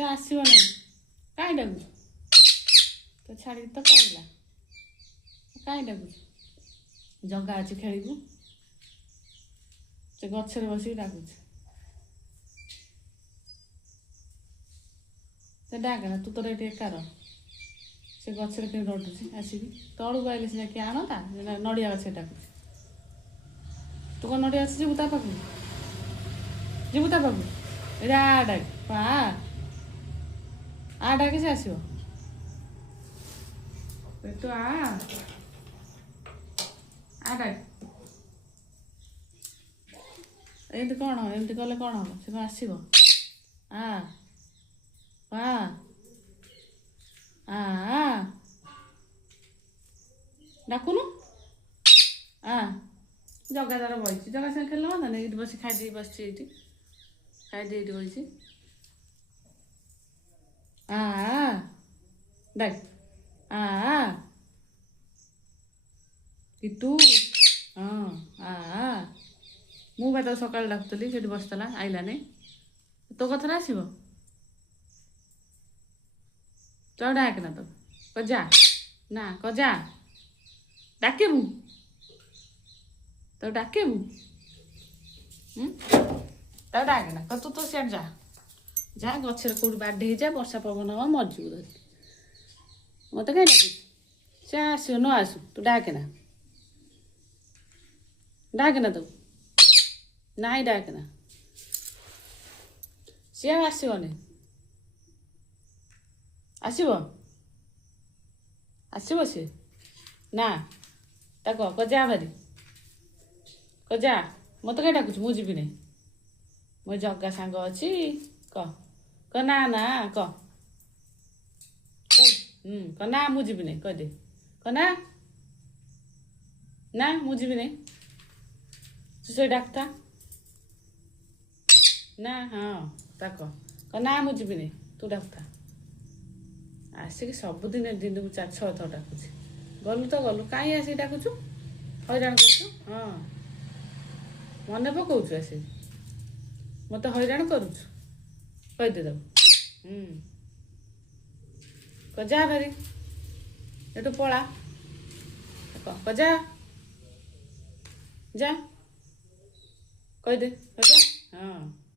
से आसो ना कहीं डाकू तो छाड़ी तो कहला कहीं डाकू जगा अच्छी खेलू से गचर बस डाकुच से डाकना तू तो ये एकार से गचर कहीं डरुची आसिक तलू आइले सीना किए आणता नड़िया गछ डाकुच तू कौन नड़िया गछ जीवु ता पाखु जीवु ता पाखु एटा आ डाक आ डाके से आसो तो आ डाक एमती कौन एमती कले कौन हम से कौन आसो डाकुनु जगा तार बही जगह साथ खेल ना ये बस खाई बस खाई बही डाक किटू हाँ मुझे तो सकाल डाकुली से बसला आईलानी तो कथा आसो तो डाक ना तो कजा ना कजा डाकेबू तो डाकेबू तो डाक ना तू तो सियाड़ जा जा गचर कौट बाढ़ जा वर्षा पवन हम मरजू धर मत कहीं डाक से आसो न आसू तू डाक ना तो ना डाक ना सी आसोनी आसो आसो सी ना कजा भारी कजा मत कहीं डाकुच मुझे नहीं मो जगा सांग अच्छी क ना ना ना मुझे नहीं कह दे ना ना मुझे नहीं तू से डाकता ना हाँ ताक ना मुझे नहीं तू डाकता आसिक सबुदिन दिन को 4-6 थर डाकुच गलु तो गलु कहीं आसिक डाकुचु हैरान कर हाँ मन पकाउछु आसिक मत हैरान करुछु कहीदे तब जा भारी एटू पला कजा जा कहीदे हाँ